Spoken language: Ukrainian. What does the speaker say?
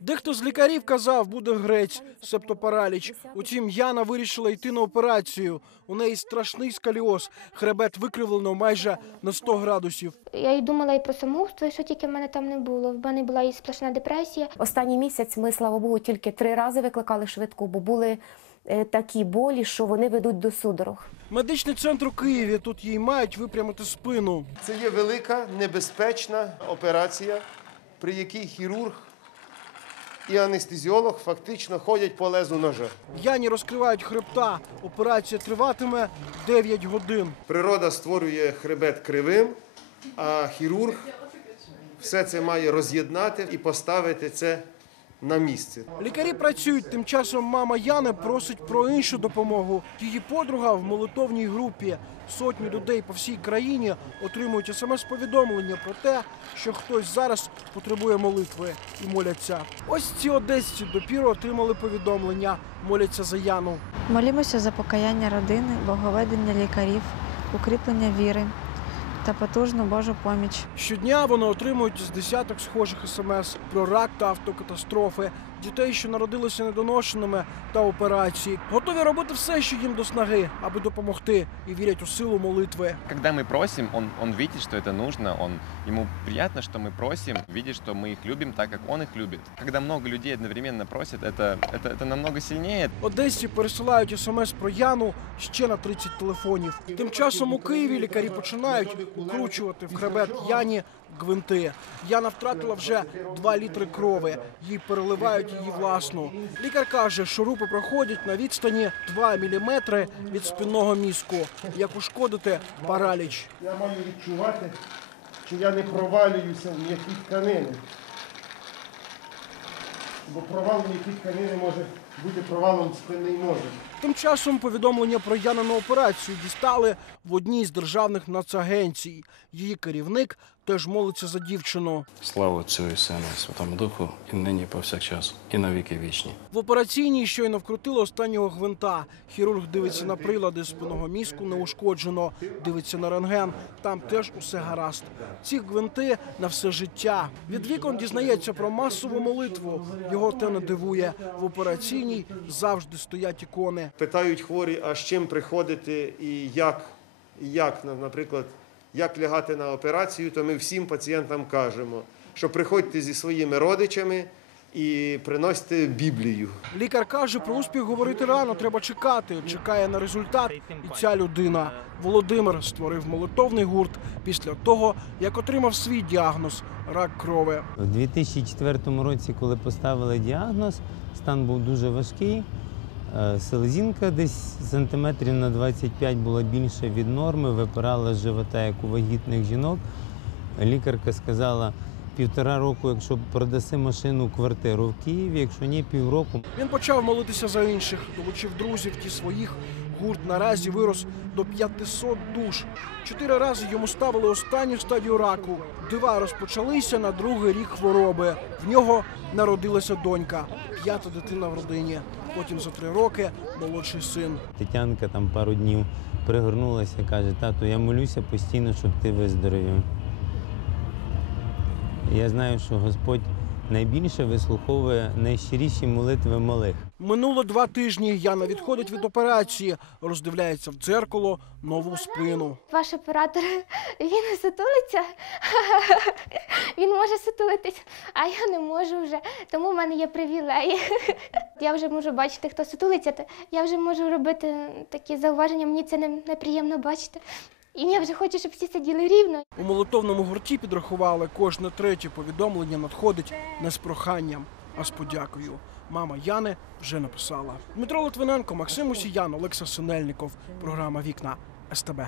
Дехто з лікарів казав, буде грець, себто параліч. Утім, Яна вирішила йти на операцію. У неї страшний скаліоз, хребет викривлено майже на 100 градусів. Я й думала і про самогубство, і що тільки в мене там не було. В мене була і сплошна депресія. Останній місяць ми, слава Богу, тільки три рази викликали швидку, бо були е, такі болі, що вони ведуть до судорог. Медичний центр у Києві. Тут їй мають випрямити спину. Це є велика небезпечна операція, при якій хірург і анестезіолог фактично ходять по лезу ножа. Яні розкривають хребта. Операція триватиме 9 годин. Природа створює хребет кривим, а хірург все це має роз'єднати і поставити це на місце. Лікарі працюють. Тим часом мама Яни просить про іншу допомогу. Її подруга в молитовній групі. Сотні людей по всій країні отримують смс-повідомлення про те, що хтось зараз потребує молитви і моляться. Ось ці одесці допіру отримали повідомлення, моляться за Яну. Молімося за покаяння родини, боговедення лікарів, укріплення віри та потужну Божу поміч. Щодня вони отримують з десяток схожих смс про рак та автокатастрофи, дітей, що народилися недоношеними, та операції. Готові робити все, що їм до снаги, аби допомогти, і вірять у силу молитви. Когда мы просим, он, он видит, что это нужно, он, ему приятно, что мы просим, видит, что мы их любим так, как он их любит. Когда много людей одновременно просят, это, это, это намного сильнее. Одесі пересилають смс про Яну ще на 30 телефонів. Тим часом у Києві лікарі починають укручувати в хребет Яні гвинти. Яна втратила вже 2 літри крови. Їй переливають її власну. Лікар каже, шурупи проходять на відстані 2 міліметри від спинного мізку. Як ушкодити параліч. Я маю відчувати, що я не провалююся в м'які тканини. Бо провал в м'які тканини може бути провалом спинний мозок. Тим часом повідомлення про Янину операцію дістали в одній з державних нацагенцій. Її керівник теж молиться за дівчину. Слава Отцю і Сину і Святому Духу, і нині повсякчас, і на віки вічні. В операційній щойно вкрутили останнього гвинта. Хірург дивиться на прилади спинного мізку не ушкоджено. Дивиться на рентген. Там теж усе гаразд. Ці гвинти на все життя. Від вікон дізнається про масову молитву. Його те не дивує. В операційній завжди стоять ікони. Питають хворі, а з чим приходити і як, і як, наприклад, як лягати на операцію, то ми всім пацієнтам кажемо, що приходьте зі своїми родичами і приносьте Біблію. Лікар каже, про успіх говорити рано, треба чекати. Чекає на результат. І ця людина. Володимир створив молитовний гурт після того, як отримав свій діагноз рак крови. У 2004 році, коли поставили діагноз, стан був дуже важкий. Е, Селезінка десь сантиметрів на 25 була більше від норми, випирала з живота, як у вагітних жінок. Лікарка сказала, півтора року, якщо продаси машину квартиру в Києві, якщо ні, півроку. Він почав молитися за інших, долучив друзів ті своїх. Гурт наразі вирос до 500 душ. Чотири рази йому ставили останню стадію раку. Дива розпочалися на другий рік хвороби. В нього народилася донька, п'ята дитина в родині. Потім за три роки молодший син. Тетянка там пару днів пригорнулася, каже, тату, я молюся постійно, щоб ти виздоровів. Я знаю, що Господь найбільше вислуховує найщиріші молитви малих. Минуло два тижні. Яна відходить від операції, роздивляється в дзеркало нову спину. Ваш оператор він сутулиться, він може сутулитись, а я не можу вже. Тому в мене є привілеї. Я вже можу бачити, хто сутулиться. та Я вже можу робити такі зауваження. Мені це не- неприємно бачити. І я вже хочу, щоб всі сиділи рівно. У молитовному гурті підрахували, кожне третє повідомлення надходить не з проханням, а з подякою. Мама Яни вже написала. Дмитро Литвиненко, Максим Усіян, Олекса Синельников. Програма Вікна СТБ.